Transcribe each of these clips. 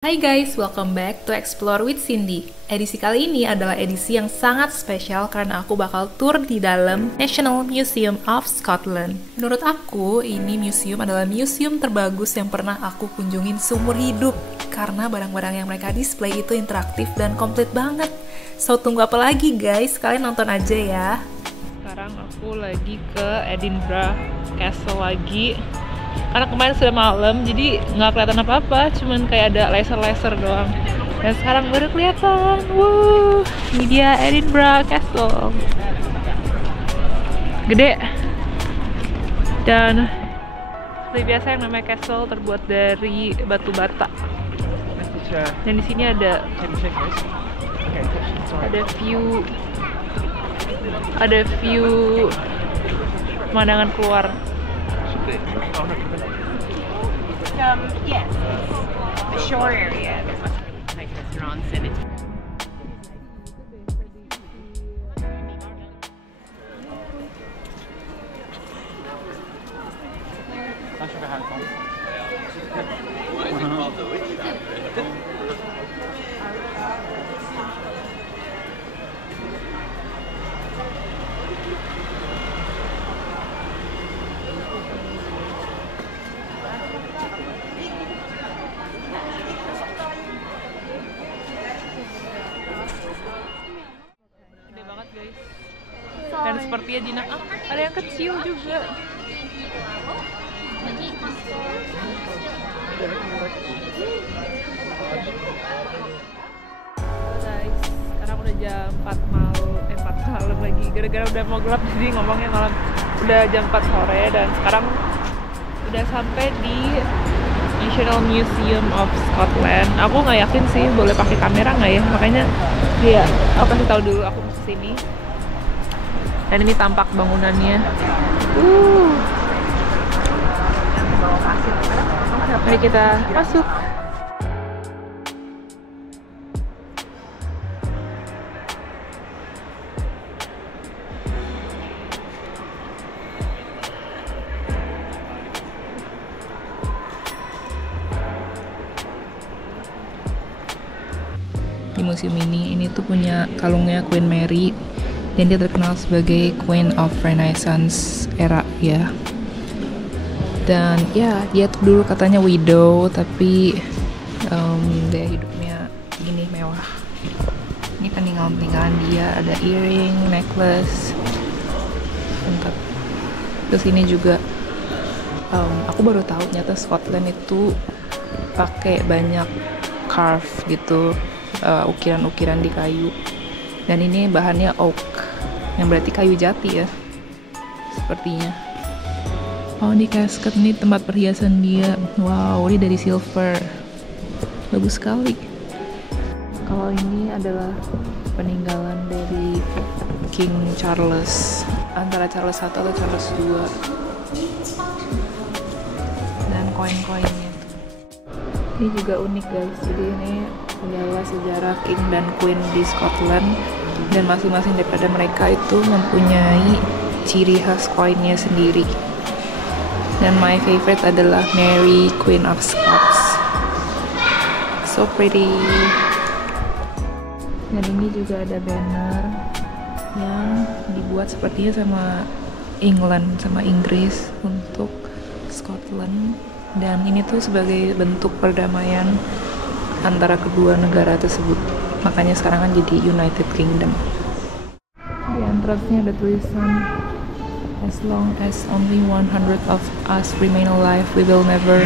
Hai guys, welcome back to Explore with Cindy. Edisi kali ini adalah edisi yang sangat spesial karena aku bakal tur di dalam National Museum of Scotland. Menurut aku, ini museum adalah museum terbagus yang pernah aku kunjungin seumur hidup karena barang-barang yang mereka display itu interaktif dan komplit banget. So, tunggu apa lagi guys? Kalian nonton aja ya. Sekarang aku lagi ke Edinburgh Castle lagi. Karena kemarin sudah malam, jadi nggak kelihatan apa-apa, cuman kayak ada laser-laser doang. Dan sekarang baru kelihatan, wuh, ini dia Edinburgh Castle. Gede. Dan seperti biasa yang namanya castle terbuat dari batu bata. Dan di sini ada view pemandangan keluar. Yes, the shore area. There must be nice restaurants and it's. Gede banget guys. Dan sepertinya jinak, ada yang kecil juga. Guys, sekarang udah jam 4 malam lagi. Gara-gara udah mau gelap jadi ngomongnya malam. Udah jam 4 sore dan sekarang udah sampai di National Museum of Scotland. Aku nggak yakin sih boleh pakai kamera nggak ya, makanya dia aku kasih tahu dulu aku mau kesini. Dan ini tampak bangunannya. Mari kita masuk. Di museum ini tuh punya kalungnya Queen Mary dan dia terkenal sebagai Queen of Renaissance era ya. Dan ya dia tuh dulu katanya widow tapi gaya hidupnya gini mewah. Ini peninggalan dia, ada earring, necklace, lengkap. Terus ini juga aku baru tahu nyata Scotland itu pakai banyak carve gitu. Ukiran-ukiran di kayu, dan ini bahannya oak yang berarti kayu jati ya sepertinya. Oh, ini casket, ini tempat perhiasan dia. Wow, ini dari silver, bagus sekali. Kalau ini adalah peninggalan dari King Charles, antara Charles I atau Charles II, dan koin-koinnya. Ini juga unik guys, jadi ini adalah sejarah King dan Queen di Scotland, dan masing-masing daripada mereka itu mempunyai ciri khas koinnya sendiri. Dan my favorite adalah Mary, Queen of Scots. So pretty. Dan ini juga ada banner yang dibuat sepertinya sama England, sama Inggris untuk Scotland. Dan ini tuh sebagai bentuk perdamaian antara kedua negara tersebut, makanya sekarang kan jadi United Kingdom. Di entrance-nya ada tulisan, as long as only 100 of us remain alive, we will never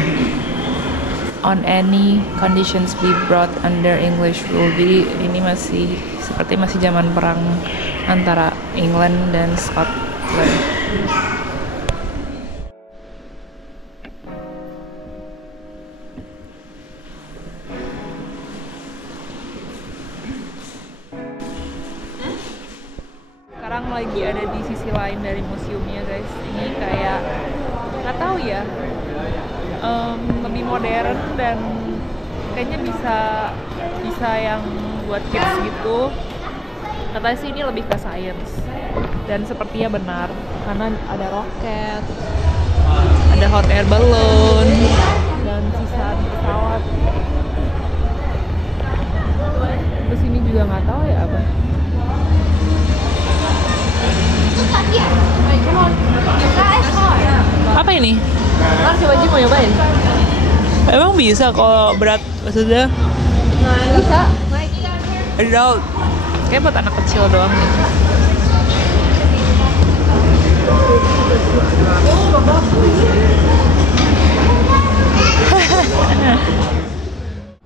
on any conditions be brought under English rule. Jadi ini masih zaman perang antara England dan Scotland. Sekarang lagi ada di sisi lain dari museumnya guys. Ini kayak nggak tahu ya, lebih modern dan kayaknya bisa yang buat kids gitu. Katanya sih ini lebih ke science dan sepertinya benar karena ada roket, ada hot air balloon dan sisaan pesawat. juga nggak tahu ya apa. Apa ini? Coba Ji mau nyobain? Emang bisa kalau berat maksudnya? Bisa. Adult. Kayak buat anak kecil doang gitu.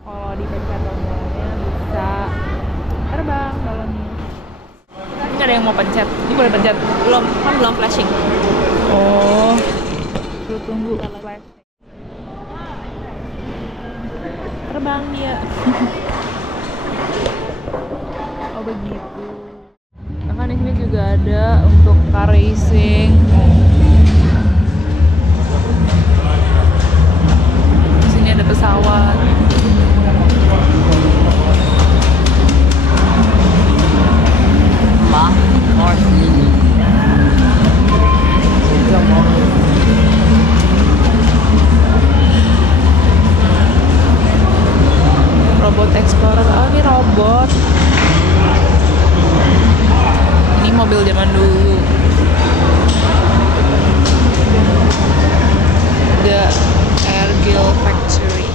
Kalau dipencet tombolnya bisa terbang dalamnya. Ini ada yang mau pencet. Ini boleh pencet? Belum, kan belum flashing. Oh. Lu tunggu flash. Terbang dia. Oh begitu. Bahkan di sini juga ada untuk car racing. Di sini ada pesawat. Robot Explorer. Oh ini robot. Ini mobil zaman dulu. The Airgill Factory.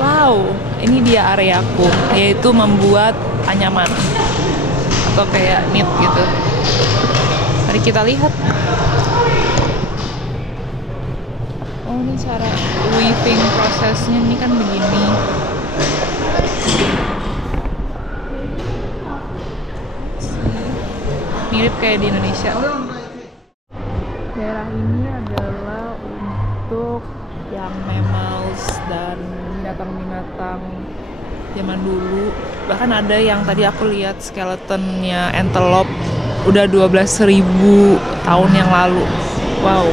Wow, ini dia areaku, yaitu membuat anyaman atau kayak knit gitu. Mari kita lihat. Oh ini cara weaving prosesnya ini kan begini. Mirip kayak di Indonesia. Daerah ini adalah untuk yang mammals dan binatang-binatang zaman dulu. Bahkan ada yang tadi aku lihat skeletonnya antelope udah 12.000 tahun yang lalu. Wow.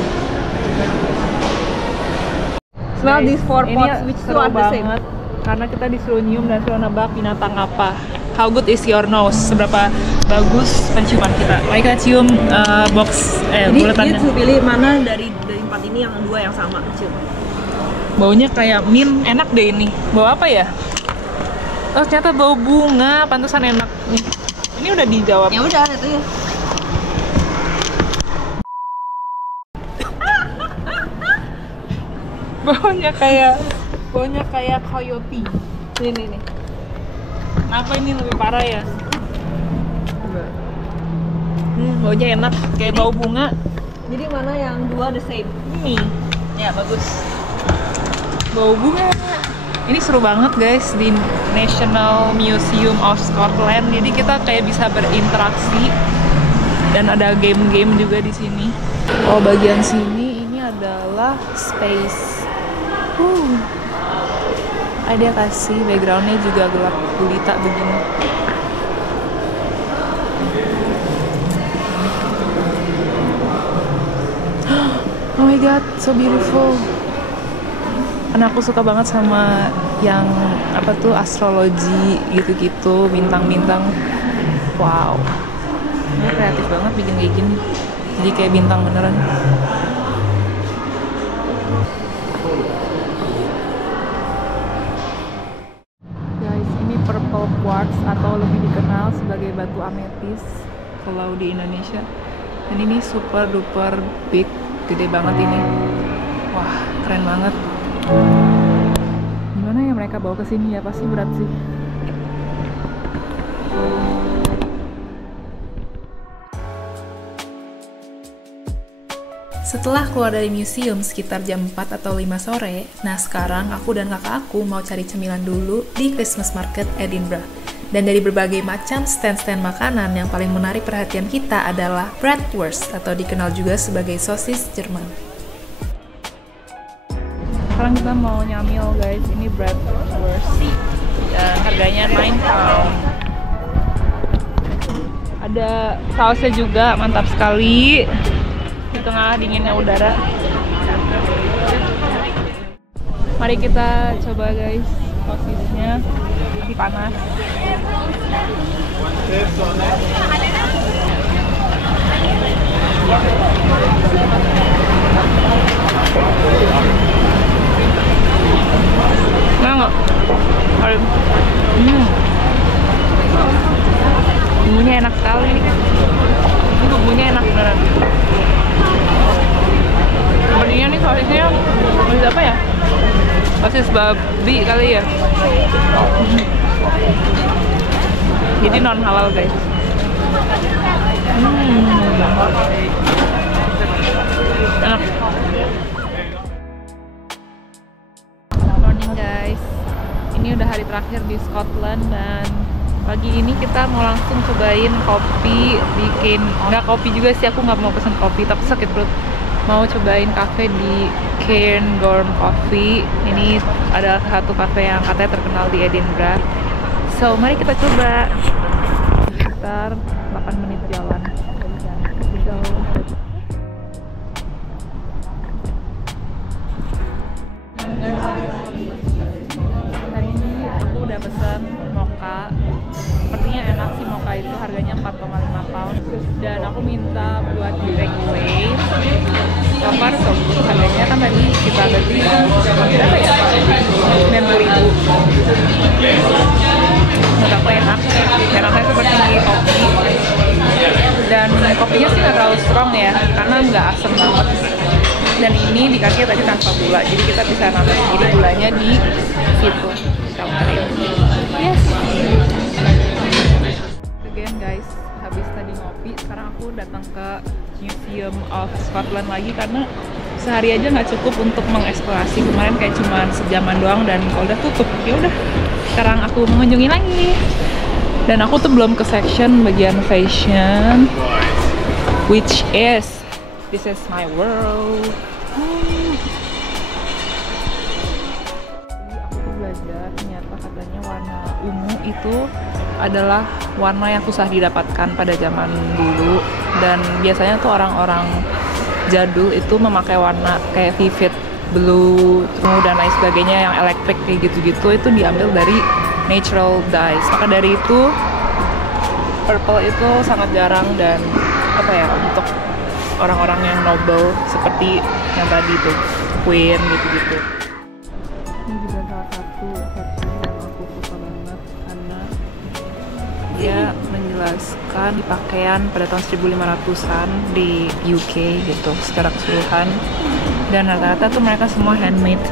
Smell these four Ini pots, which two seru are the same? banget karena kita disuruh nyium dan suruh nebak binatang apa. How good is your nose? Seberapa bagus penciuman kita? Mari kita cium box Jadi buletannya. you pilih mana dari 4 ini yang 2 yang sama. Cium. Baunya kayak mint, enak deh ini. Bau apa ya? Oh ternyata bau bunga, pantesan enak nih. Ini udah dijawab. Ya udah itu ya. Baunya kayak coyote. Ini. Kenapa ini lebih parah ya? Baunya enak, kayak bau bunga. Jadi mana yang 2 the same? Ini Ya bagus. bau bunga. Ini seru banget guys di National Museum of Scotland. Jadi kita kayak bisa berinteraksi dan ada game-game juga di sini. Oh bagian sini ini adalah space. Dia kasih backgroundnya juga gelap gulita begini. Oh my god, so beautiful. Karena aku suka banget sama yang apa tuh astrologi gitu-gitu, bintang-bintang. Wow, ini kreatif banget bikin kayak gini. Jadi kayak bintang beneran. Guys, ini purple quartz atau lebih dikenal sebagai batu ametis kalau di Indonesia. Dan ini super duper big, gede banget ini. Wah, keren banget. Gimana ya mereka bawa ke sini ya? Pasti berat sih. Setelah keluar dari museum sekitar jam 4 atau 5 sore, nah sekarang aku dan kakak aku mau cari cemilan dulu di Christmas Market Edinburgh. Dan dari berbagai macam stand-stand makanan yang paling menarik perhatian kita adalah bratwurst atau dikenal juga sebagai sosis Jerman. Sekarang kita mau nyamil guys, ini bratwurst dan harganya £9. Ada sausnya juga, mantap sekali. Di tengah dinginnya udara. Mari kita coba guys sosisnya, masih panas. babi kali ya. Jadi non halal guys. Enak. Morning guys. Ini udah hari terakhir di Scotland dan pagi ini kita mau langsung cobain kopi di Cairn. Nggak kopi juga sih, aku nggak mau pesen kopi tapi sakit perut. Mau cobain cafe di Cairngorm Coffee. Ini adalah satu cafe yang katanya terkenal di Edinburgh. So, mari kita coba. Sekitar 8 menit jalan. So, hari ini aku udah pesan mocha. Sepertinya enak sih mocha itu, harganya 4,5 pound. Dan aku minta buat di take away. So far so good. Harganya kan tadi kita beli berapa ya? 90.000. Menurut aku enak. Dan rasanya seperti kopi. Dan kopinya sih nggak terlalu strong ya, karena nggak asam banget. Dan ini dikasih tadi tanpa gula, jadi kita bisa nambah sendiri gulanya di situ. Yes. Again guys, habis tadi ngopi, sekarang aku datang ke Museum of Scotland lagi karena sehari aja nggak cukup untuk mengeksplorasi. Kemarin kayak cuma sejaman doang dan kalau udah tutup. Ya udah, sekarang aku mengunjungi lagi. Dan aku tuh belum ke section bagian fashion, which is this is my world. Jadi aku tuh belajar, ternyata katanya warna ungu itu adalah warna yang susah didapatkan pada zaman dulu. Dan biasanya tuh orang-orang jadul itu memakai warna kayak vivid blue dan lain sebagainya yang elektrik kayak gitu-gitu, itu diambil dari natural dyes. Maka dari itu purple itu sangat jarang dan apa ya, untuk orang-orang yang noble seperti yang tadi tuh Queen gitu-gitu. Ini juga salah satu section yang aku suka banget karena dia menjelaskan di pakaian pada tahun 1500-an di UK gitu secara keseluruhan, dan rata-rata tuh mereka semua handmade.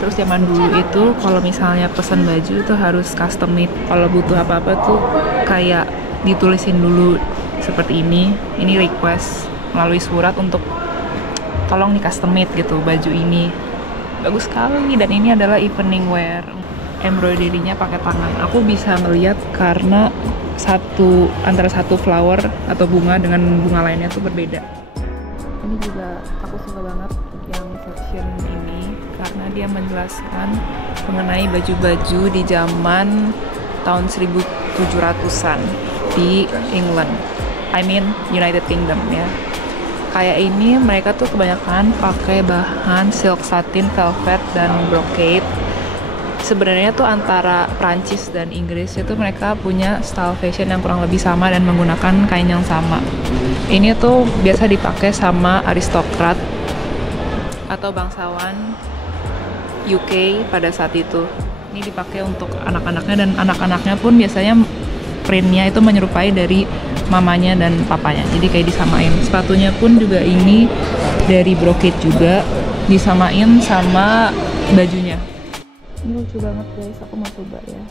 Terus zaman dulu itu kalau misalnya pesan baju itu harus custom made. Kalau butuh apa-apa tuh kayak ditulisin dulu seperti ini request melalui surat untuk tolong di custom made gitu baju ini. Bagus sekali, dan ini adalah evening wear. Embroidery-nya pakai tangan. Aku bisa melihat karena antara satu flower atau bunga dengan bunga lainnya tuh berbeda. Ini juga aku suka banget yang section ini karena dia menjelaskan mengenai baju-baju di zaman tahun 1700-an di England. I mean United Kingdom ya. Kayak ini mereka tuh kebanyakan pakai bahan silk satin, velvet, dan brocade. Sebenarnya tuh antara Prancis dan Inggris itu mereka punya style fashion yang kurang lebih sama dan menggunakan kain yang sama. Ini tuh biasa dipakai sama aristokrat atau bangsawan UK pada saat itu. Ini dipakai untuk anak-anaknya, dan anak-anaknya pun biasanya printnya itu menyerupai dari mamanya dan papanya, jadi kayak disamain. Sepatunya pun juga ini dari brocade juga, disamain sama bajunya. Ini lucu banget guys, aku mau coba ya.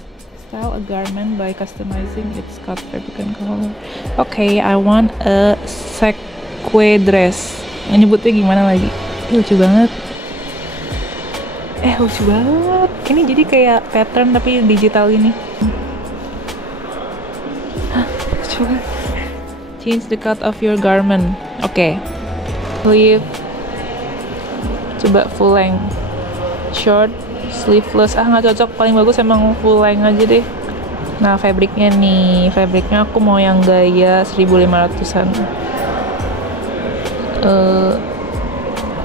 Style a garment by customizing its cut, fabric, and color. Okay, I want a sequin dress. Nyebutnya gimana lagi? Lucu banget. Lucu banget. Ini jadi kayak pattern tapi digital ini. Lucu banget. Change the cut of your garment. Oke. Sleeve. Coba full length. Short, sleeveless. Nggak cocok. Paling bagus emang full length aja deh. Nah, fabriknya nih. Fabriknya aku mau yang gaya 1500-an.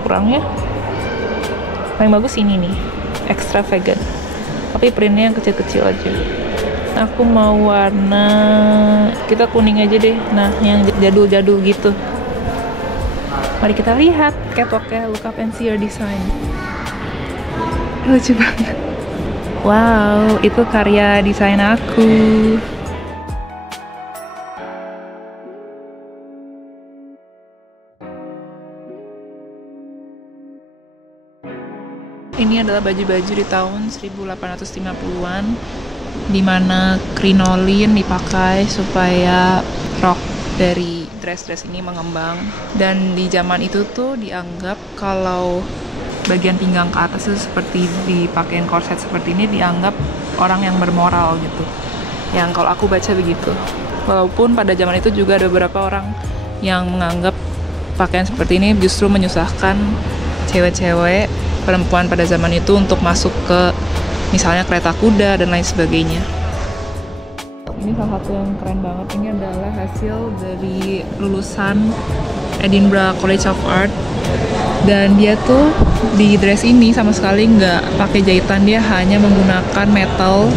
Kurang ya? Paling bagus ini nih, extravagant, tapi printnya yang kecil-kecil aja. Aku mau warna, kita kuning aja deh. Nah, yang jadul-jadul gitu. Mari kita lihat catwalknya. Look up and see your design. Lucu banget. Wow, itu karya desain aku. Ini adalah baju-baju di tahun 1850-an, di mana krinolin dipakai supaya rok dari dress-dress ini mengembang. Dan di zaman itu tuh dianggap kalau bagian pinggang ke atas itu seperti dipakein korset seperti ini dianggap orang yang bermoral gitu. Yang kalau aku baca begitu. Walaupun pada zaman itu juga ada beberapa orang yang menganggap pakaian seperti ini justru menyusahkan cewek-cewek, perempuan pada zaman itu untuk masuk ke misalnya kereta kuda dan lain sebagainya. Ini salah satu yang keren banget. Ini adalah hasil dari lulusan Edinburgh College of Art. Dan dia tuh di dress ini sama sekali nggak pakai jahitan, dia hanya menggunakan metal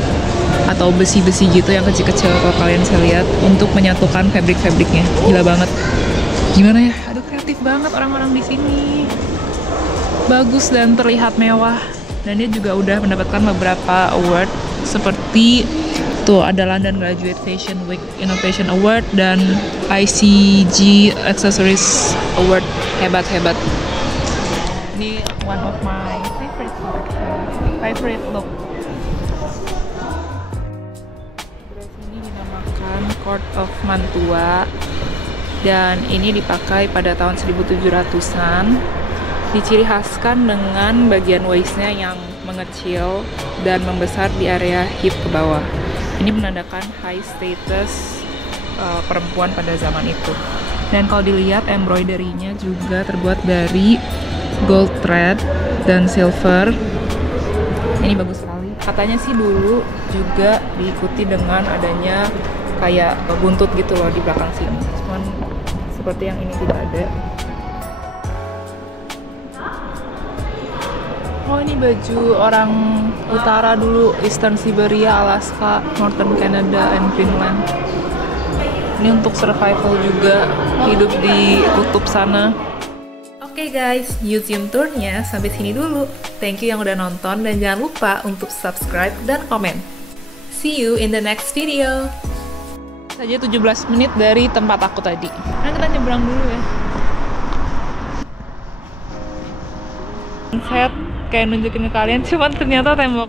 atau besi-besi gitu yang kecil-kecil kalau kalian bisa lihat untuk menyatukan fabric-fabricnya. Gila banget. Gimana ya? Aduh, kreatif banget orang-orang di sini. Bagus dan terlihat mewah. Dan dia juga udah mendapatkan beberapa award seperti tuh ada London Graduate Fashion Week Innovation Award dan ICG Accessories Award. Hebat-hebat. Ini one of my favorite look. Dress ini dinamakan Court of Mantua dan ini dipakai pada tahun 1700-an. Diciri khaskan dengan bagian waistnya yang mengecil dan membesar di area hip ke bawah. Ini menandakan high status perempuan pada zaman itu. Dan kalau dilihat embroidery-nya juga terbuat dari gold thread dan silver. Ini bagus sekali. Katanya sih dulu juga diikuti dengan adanya kayak buntut gitu loh di belakang sini. Cuman seperti yang ini tidak ada. Oh, ini baju orang utara dulu, Eastern Siberia, Alaska, Northern Canada, and Greenland. Ini untuk survival juga, hidup di kutub sana. Oke guys, museum tournya sampai sini dulu. Thank you yang udah nonton dan jangan lupa untuk subscribe dan komen. See you in the next video. Saja 17 menit dari tempat aku tadi. Nah, kita nyebrang dulu ya. Saya kayak nunjukin ke kalian, cuman ternyata tembok